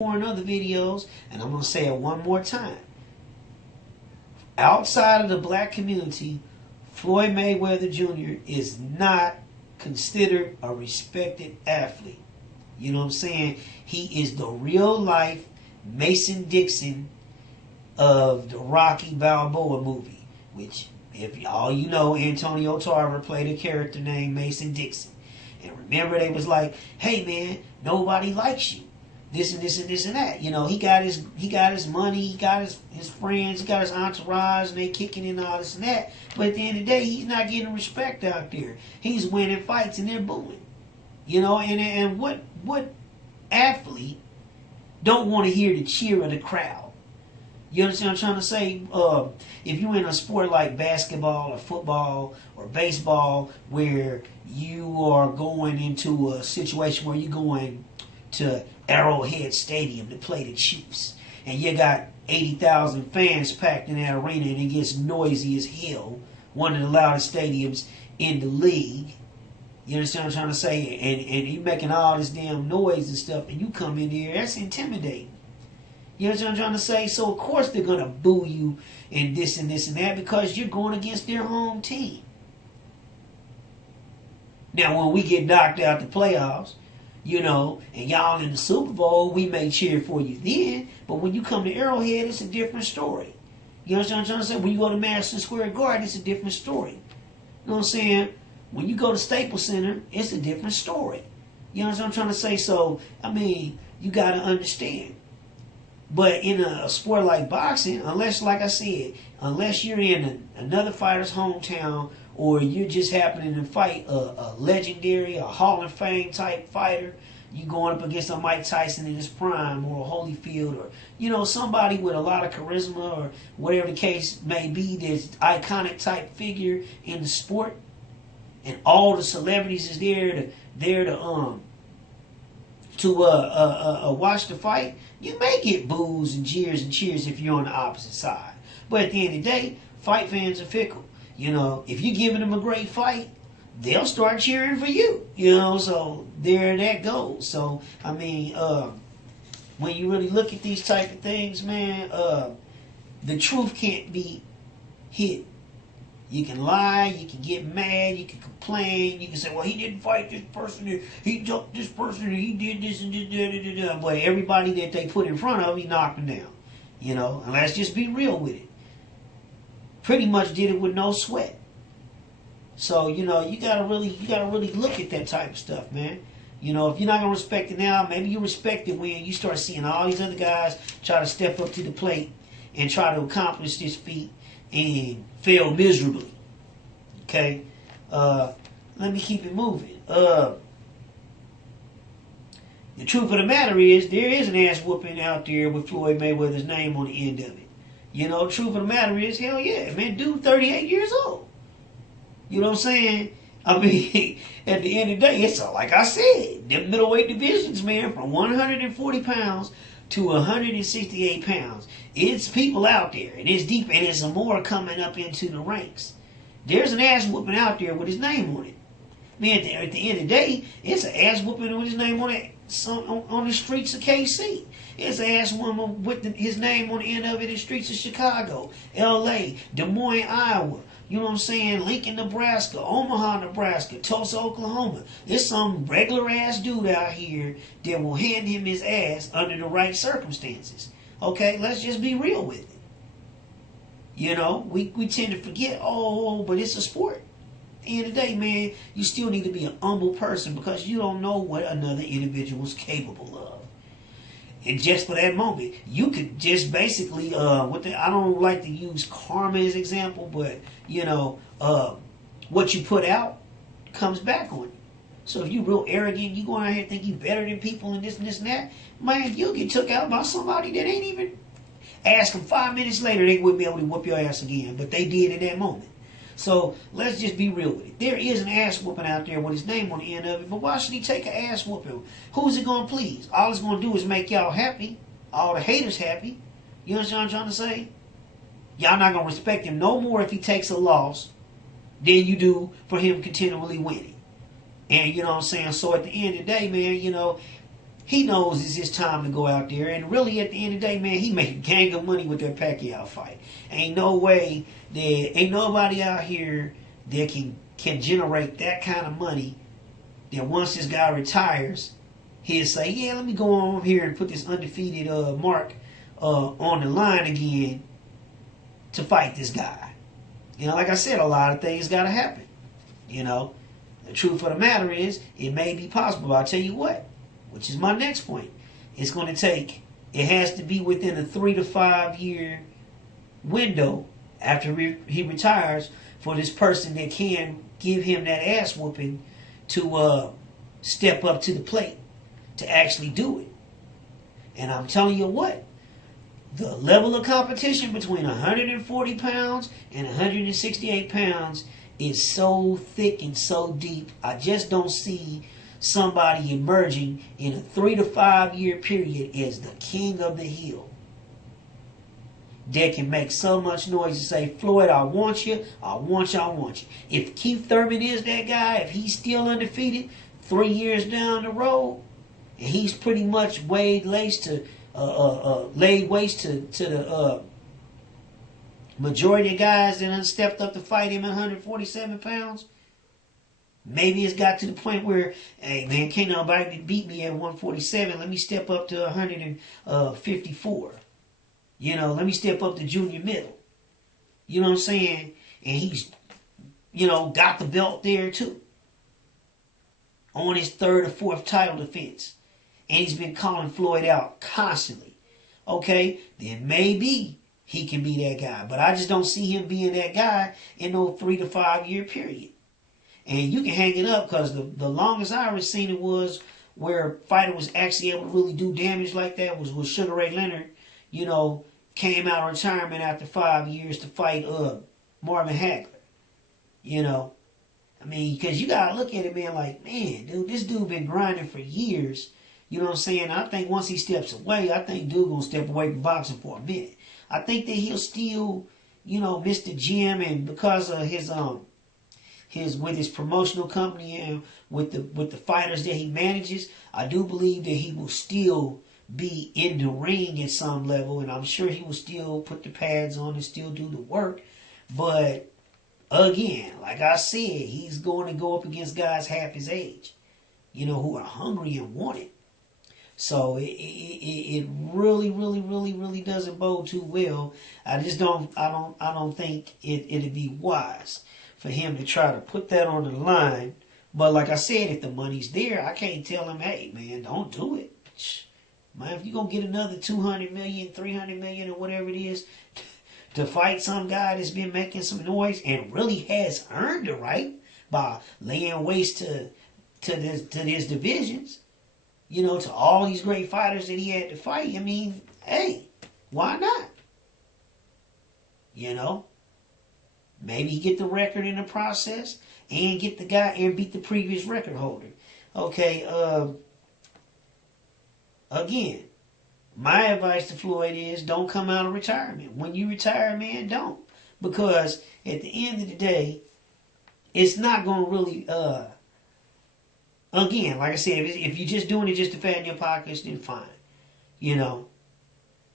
more in other videos, and I'm going to say it one more time. Outside of the black community, Floyd Mayweather Jr. is not considered a respected athlete. You know what I'm saying? He is the real life Mason Dixon of the Rocky Balboa movie, which, if all you know, Antonio Tarver played a character named Mason Dixon. And remember, they was like, hey man, nobody likes you. This and this and this and that. You know, he got his money, he got his friends, he got his entourage, and they kicking in all this and that. But at the end of the day, he's not getting respect out there. He's winning fights and they're booing. You know, and what athlete don't want to hear the cheer of the crowd? You understand what I'm trying to say? If you're in a sport like basketball or football or baseball, where you are going into a situation where you're going to Arrowhead Stadium to play the Chiefs, and you got 80,000 fans packed in that arena, and it gets noisy as hell, one of the loudest stadiums in the league. You understand what I'm trying to say? And you making all this damn noise and stuff, and you come in there, that's intimidating. You understand what I'm trying to say? So of course they're gonna boo you and this and this and that, because you're going against their home team. Now when we get knocked out the playoffs, you know, and y'all in the Super Bowl, we may cheer for you then. But when you come to Arrowhead, it's a different story. You understand what I'm trying to say? When you go to Madison Square Garden, it's a different story. You know what I'm saying? When you go to Staples Center, it's a different story. You know what I'm trying to say? So, I mean, you got to understand. But in a sport like boxing, unless, like I said, unless you're in another fighter's hometown, or you're just happening to fight a legendary, a Hall of Fame type fighter, you going up against a Mike Tyson in his prime, or a Holyfield, or, you know, somebody with a lot of charisma, or whatever the case may be, this iconic type figure in the sport, and all the celebrities is there to watch the fight, you may get boos and jeers and cheers if you're on the opposite side. But at the end of the day, fight fans are fickle. You know, if you're giving them a great fight, they'll start cheering for you. You know, so there that goes. So, I mean, when you really look at these type of things, man, the truth can't be hidden. You can lie, you can get mad, you can complain, you can say, well, he didn't fight this person, he jumped this person, he did this and this, but everybody that they put in front of him, he knocked him down. You know, and let's just be real with it. Pretty much did it with no sweat. So, you know, you gotta really look at that type of stuff, man. You know, if you're not gonna respect it now, maybe you respect it when you start seeing all these other guys try to step up to the plate and try to accomplish this feat and fail miserably. Okay? Let me keep it moving. The truth of the matter is, there is an ass whooping out there with Floyd Mayweather's name on the end of it. You know, truth of the matter is, hell yeah, man, dude 38 years old. You know what I'm saying? I mean, at the end of the day, it's like I said, them middleweight divisions, man, from 140 pounds to 168 pounds. It's people out there, and it's deep, and there's some more coming up into the ranks. There's an ass whooping out there with his name on it. Man, at the end of the day, it's an ass whooping with his name on it on the streets of KC. It's an ass whooping with his name on the end of it in the streets of Chicago, LA, Des Moines, Iowa. You know what I'm saying? Lincoln, Nebraska, Omaha, Nebraska, Tulsa, Oklahoma. There's some regular ass dude out here that will hand him his ass under the right circumstances. Okay, let's just be real with it. You know, we tend to forget, but it's a sport. At the end of the day, man, you still need to be an humble person, because you don't know what another individual is capable of. And just for that moment, you could just basically, I don't like to use karma as an example, but, you know, what you put out comes back on you. So if you're real arrogant, you go out here and think you're better than people and this and this and that, man, you'll get took out by somebody that ain't even ask them 5 minutes later, they wouldn't be able to whoop your ass again, but they did in that moment. So let's just be real with it. There is an ass whooping out there with his name on the end of it, but why should he take an ass whooping? Who's it going to please? All it's going to do is make y'all happy, all the haters happy. You understand what I'm trying to say? Y'all not going to respect him no more if he takes a loss than you do for him continually winning. And you know what I'm saying? So at the end of the day, man, you know, he knows it's his time to go out there. And really, at the end of the day, man, he made a gang of money with that Pacquiao fight. Ain't no way ain't nobody out here that can generate that kind of money. That once this guy retires, he'll say, yeah, let me go on here and put this undefeated mark on the line again to fight this guy. You know, like I said, a lot of things got to happen. You know, the truth of the matter is, it may be possible. But I'll tell you what, which is my next point. It's going to take, it has to be within a 3 to 5 year window after he retires for this person that can give him that ass whooping to step up to the plate to actually do it. And I'm telling you what, the level of competition between 140 pounds and 168 pounds is so thick and so deep. I just don't see somebody emerging in a 3 to 5 year period as the king of the hill that can make so much noise and say, Floyd, I want you, I want you, I want you. If Keith Thurman is that guy, if he's still undefeated 3 years down the road, and he's pretty much laid waste to the majority of guys that stepped up to fight him at 147 pounds, maybe it's got to the point where, hey man, can't nobody beat me at 147. Let me step up to 154. You know, let me step up to junior middle. You know what I'm saying? And he's, you know, got the belt there too. On his 3rd or 4th title defense. And he's been calling Floyd out constantly. Okay, then maybe he can be that guy. But I just don't see him being that guy in no 3 to 5 year period. And you can hang it up because the longest I ever seen it was where a fighter was actually able to really do damage like that was with Sugar Ray Leonard. You know, came out of retirement after 5 years to fight Marvin Hagler. You know, I mean, because you got to look at it, man, like, man, dude, this dude been grinding for years. You know what I'm saying? I think once he steps away, I think dude gonna step away from boxing for a minute. I think that he'll still, you know, miss the gym, and because of his with his promotional company and with the fighters that he manages, I do believe that he will still be in the ring at some level, and I'm sure he will still put the pads on and still do the work. But again, like I said, he's going to go up against guys half his age, you know, who are hungry and want it. So it really, really, really, really doesn't bode too well. I don't think it'd be wise for him to try to put that on the line. But like I said, if the money's there, I can't tell him, hey man, don't do it. Man, if you're gonna get another 200 million, 300 million, or whatever it is, to fight some guy that's been making some noise and really has earned the right by laying waste to his divisions. You know, to all these great fighters that he had to fight. I mean, hey, why not? You know, maybe he get the record in the process and get the guy and beat the previous record holder. Okay, again, my advice to Floyd is don't come out of retirement. When you retire, man, don't. Because at the end of the day, it's not going to really... Again, like I said, if you're just doing it just to fatten your pockets, then fine. You know,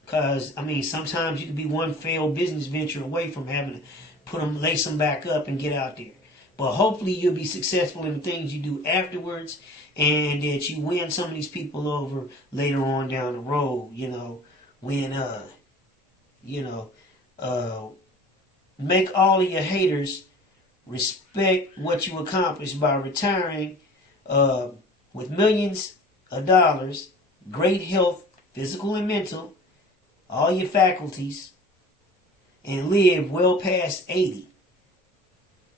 because, I mean, sometimes you can be one failed business venture away from having to lace them back up and get out there. But hopefully you'll be successful in the things you do afterwards, and that you win some of these people over later on down the road, you know, when, make all of your haters respect what you accomplished by retiring with millions of dollars, great health, physical and mental, all your faculties, and live well past 80.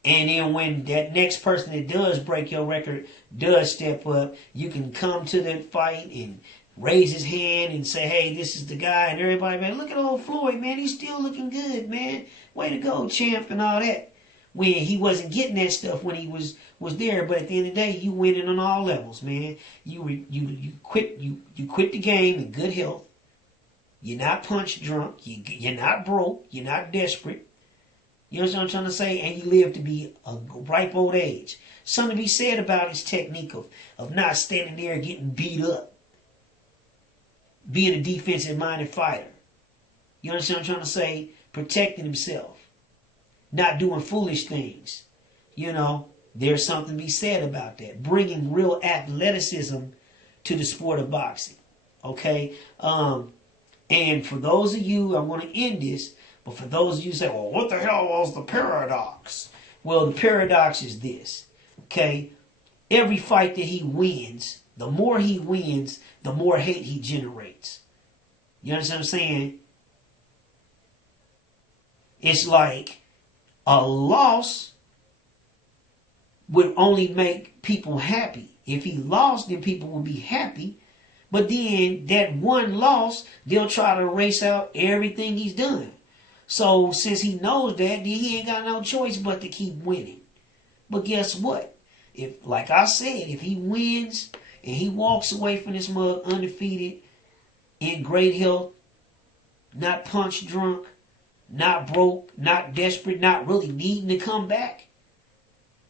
And then when that next person that does break your record does step up, you can come to that fight and raise his hand and say, hey, this is the guy. And everybody, man, look at old Floyd, man. He's still looking good, man. Way to go, champ, and all that. When he wasn't getting that stuff when he was there, but at the end of the day, you winning on all levels, man. You quit the game in good health. You're not punch drunk. You're not broke. You're not desperate. You know what I'm trying to say? And you live to be a ripe old age. Something to be said about his technique of not standing there getting beat up. being a defensive-minded fighter. You understand what I'm trying to say? Protecting himself. Not doing foolish things. You know, there's something to be said about that. Bringing real athleticism to the sport of boxing. Okay? And for those of you, I'm going to end this, but for those of you who say, well, what the hell was the paradox? Well, the paradox is this. Okay? Every fight that he wins, the more he wins, the more hate he generates. You understand what I'm saying? It's like a loss would only make people happy. If he lost, then people would be happy. But then that one loss, they'll try to erase out everything he's done. So since he knows that, then he ain't got no choice but to keep winning. But guess what? If, like I said, if he wins and he walks away from this mug undefeated, in great health, not punch drunk, not broke, not desperate, not really needing to come back,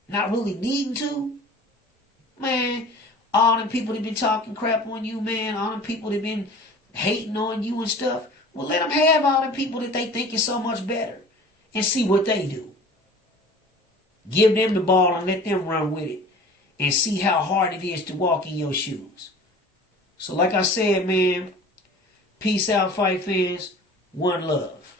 not really needing to, man, all them people that been talking crap on you, man, all them people that been hating on you and stuff, well, let them have all them people that they think is so much better and see what they do. Give them the ball and let them run with it and see how hard it is to walk in your shoes. So like I said, man, peace out, fight fans. One love.